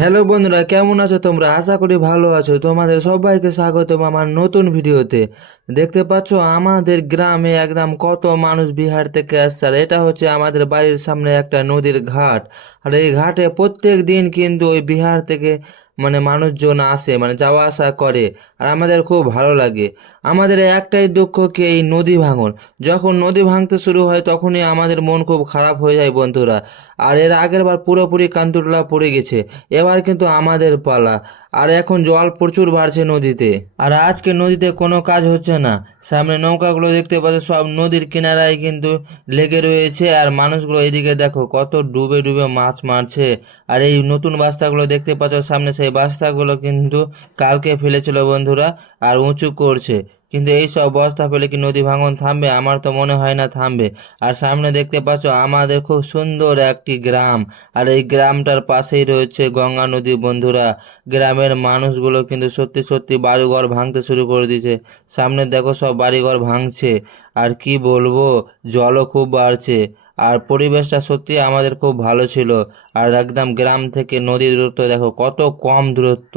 Hello বন্ধুরা, কেমন আছো তোমরা? আশা করি ভালো আছো। তোমাদের সবাইকে স্বাগতম আমার নতুন ভিডিওতে। দেখতে পাচ্ছো আমাদের গ্রামে একদম কত মানুষ বিহার থেকে আসছে, আর এটা হচ্ছে আমাদের বাড়ির সামনে একটা নদীর ঘাট। আর এই ঘাটে প্রত্যেক দিন কিন্তু ওই বিহার থেকে মানুষজন আসে, যাওয়া আসা করে। আর আমাদের খুব ভালো লাগে। আমাদের একটাই দুঃখ কি এই নদী ভাঙন। যখন নদী ভাঙতে শুরু হয় তখনই আমাদের মন খুব খারাপ হয়ে যায় বন্ধুরা। আর এর আগের বার পুরোপুরি কান্তুটলা পড়ে গেছে, এবার কিন্তু আমাদের পালা। আর এখন জল প্রচুর বাড়ছে নদীতে, আর আজকে নদীতে কোনো কাজ হচ্ছে না। সামনে নৌকাগুলো দেখতে পাচ্ছ, সব নদীর কিনারায় কিন্তু লেগে রয়েছে। আর মানুষগুলো এদিকে দেখো কত ডুবে ডুবে মাছ মারছে। আর এই নতুন বাস্তাগুলো দেখতে পাচ্ছ সামনে, সেই বাস্তাগুলো কিন্তু কালকে ফেলেছিল বন্ধুরা, আর উঁচু করছে। কিন্তু এই সব বস্তা ফেলে কি নদী ভাঙন থামবে? আমার তো মনে হয় না থামবে। আর সামনে দেখতে পাচ্ছ আমাদের খুব সুন্দর একটি গ্রাম, আর এই গ্রামটার পাশেই রয়েছে গঙ্গা নদী বন্ধুরা। গ্রামের মানুষগুলো কিন্তু সত্যি সত্যি বাড়িঘর ভাঙতে শুরু করে দিয়েছে। সামনে দেখো সব বাড়িঘর ভাঙছে। আর কি বলবো, জলও খুব বাড়ছে। আর পরিবেশটা সত্যি আমাদের খুব ভালো ছিল। আর একদম গ্রাম থেকে নদীর দূরত্ব দেখো কত কম দূরত্ব,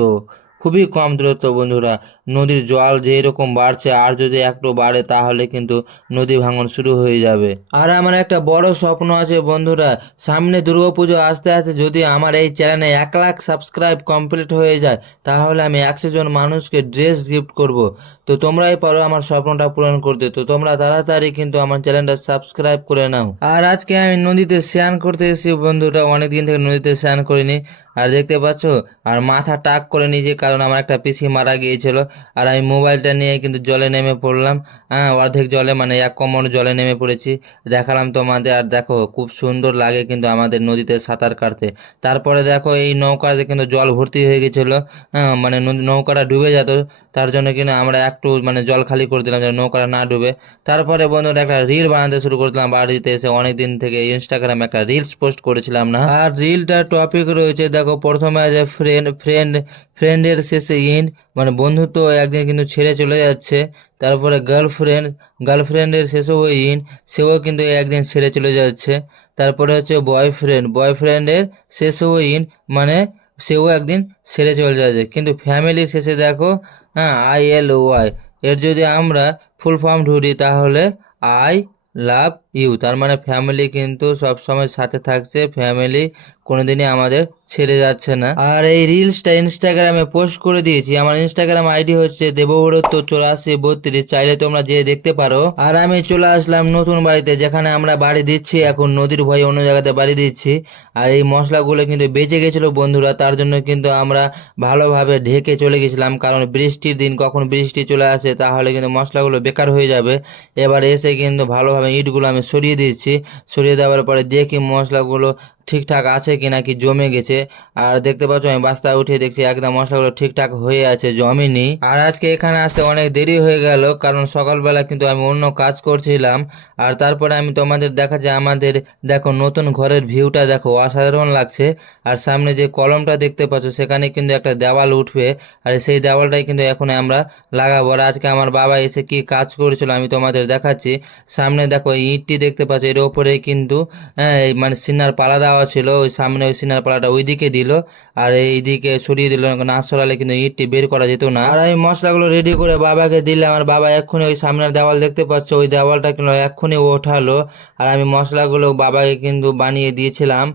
খুবই কম দূরত্ব বন্ধুরা। নদীর জল যেই রকম বাড়ছে, আর যদি একটু বাড়ে তাহলে কিন্তু নদী ভাঙন শুরু হয়ে যাবে। আর আমার একটা বড় স্বপ্ন আছে বন্ধুরা, সামনে দুর্গাপুজো আসতে আসতে যদি আমার এই চ্যানেলে 1 লাখ সাবস্ক্রাইব কমপ্লিট হয়ে যায়, তাহলে আমি 100 জন মানুষকে ড্রেস গিফট করব। তো তোমরাই পারো আমার স্বপ্নটা পূরণ করতে, তো তোমরা তাড়াতাড়ি কিন্তু আমার চ্যানেলটা সাবস্ক্রাইব করে নাও। আর আজকে আমি নদীতে স্নান করতে এসেছি বন্ধুরা, অনেকদিন থেকে নদীতে স্নান করিনি। আর দেখতে পাচ্ছ, আর মাথা টাক করে নিয়েছি কারণ আমার একটা পিসি মারা গিয়েছিল। আর আমি মোবাইলটা নিয়ে কিন্তু জলে নেমে পড়লাম। হ্যাঁ, অর্ধেক জলে 1 কোমর জলে নেমে পড়েছি। দেখালাম তোমাদের। আর দেখো খুব সুন্দর লাগে কিন্তু আমাদের নদীতে সাঁতার কাটতে। তারপরে দেখো এই নৌকাতে কিন্তু জল ভর্তি হয়ে গেছিলো। হ্যাঁ, নৌকাটা ডুবে যেত। তার জন্য কিনা আমরা একটু জল খালি করে দিলাম যেন নৌকাটা না ডুবে। তারপরে বন্ধুরা একটা রিল বানাতে শুরু করলাম বাড়িতে এসে। অনেক দিন থেকে ইনস্টাগ্রামে একটা রিলস পোস্ট করেছিলাম না। আর রিলটার টপিক রয়েছে দেখো, প্রথমে আছে ফ্রেন্ড ফ্রেন্ড ফ্রেন্ডের শেষে ইন, বন্ধুত্ব একদিন কিন্তু ছেড়ে চলে যাচ্ছে। তারপরে গার্লফ্রেন্ড, গার্লফ্রেন্ডের শেষেও ইন, সেও কিন্তু একদিন ছেড়ে চলে যাচ্ছে। তারপরে হচ্ছে বয়ফ্রেন্ড, বয়ফ্রেন্ডের শেষেও ইন, মানে সেও একদিন ছেড়ে চলে যাচ্ছে। কিন্তু ফ্যামিলির শেষে দেখো, হ্যাঁ, ILY, এর যদি আমরা ফুল ফর্ম ধরি তাহলে আই লাভ ইউ। তার মানে ফ্যামিলি কিন্তু সব সময় সাথে থাকছে, ফ্যামিলি কোনোদিনই আমাদের ছেড়ে যাচ্ছে না। আর এই রিলসটা ইনস্টাগ্রামে পোস্ট করে দিয়েছি। আমার ইনস্টাগ্রাম আইডি হচ্ছে দেবব্রত8432, চাইলে তোমরা যেয়ে দেখতে পারো। আর আমি চলে আসলাম নতুন বাড়িতে, যেখানে আমরা বাড়ি দিচ্ছি এখন, নদীর ভয়ে অন্য জায়গাতে বাড়ি দিচ্ছি। আর এই মশলাগুলো কিন্তু বেঁচে গেছিলো বন্ধুরা, তার জন্য কিন্তু আমরা ভালোভাবে ঢেকে চলে গেছিলাম, কারণ বৃষ্টির দিন কখন বৃষ্টি চলে আসে তাহলে কিন্তু মশলাগুলো বেকার হয়ে যাবে। এবার এসে কিন্তু ভালোভাবে ইটগুলো আমি সরিয়ে দিচ্ছি। সরিয়ে দেওয়ার পরে দেখি মশলাগুলো ঠিকঠাক আছে কি নাকি জমে গেছে। আর দেখতে পাচ্ছ আমি বাস্তা উঠিয়ে দেখছি একদম মশলাগুলো ঠিকঠাক হয়ে আছে, জমেনি। আর আজকে এখানে আসতে অনেক দেরি হয়ে গেল, কারণ সকালবেলা কিন্তু আমি অন্য কাজ করছিলাম। আর তারপরে আমি তোমাদের দেখাচ্ছি আমাদের, দেখো নতুন ঘরের ভিউটা দেখো, অসাধারণ লাগছে। আর সামনে যে কলমটা দেখতে পাচ্ছ সেখানে কিন্তু একটা দেওয়াল উঠবে, আর সেই দেওয়ালটাই কিন্তু এখন আমরা লাগাবো। আর আজকে আমার বাবা এসে কি কাজ করেছিল আমি তোমাদের দেখাচ্ছি। সামনে দেখো এই ইটটি দেখতে পাচ্ছ, এর ওপরে কিন্তু এই সিনার পালা দেওয়া ছিল, ওই সামনে ওই সিনার পালাটা ওইদিকে দিল, আর এইদিকে সরিয়ে দিল, না সরালে কিন্তু ইটটি বের করা যেত না। আর আমি মশলাগুলো রেডি করে বাবাকে দিলাম। আমার বাবা এক্ষুনি ওই সামনের দেওয়াল দেখতে পাচ্ছ, ওই দেওয়ালটা কিন্তু এক্ষুনি ওঠালো। আর আমি মশলাগুলো বাবাকে কিন্তু বানিয়ে দিয়েছিলাম।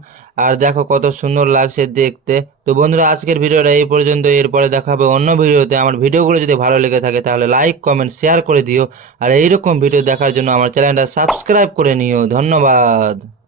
আর দেখো কত সুন্দর লাগছে দেখতে। তো বন্ধুরা, আজকের ভিডিওটা এই পর্যন্ত। এরপরে দেখাবে অন্য ভিডিওতে। আমার ভিডিওগুলো যদি ভালো লেগে থাকে তাহলে লাইক কমেন্ট শেয়ার করে দিও। আর এইরকম ভিডিও দেখার জন্য আমার চ্যানেলটা সাবস্ক্রাইব করে নিও। ধন্যবাদ।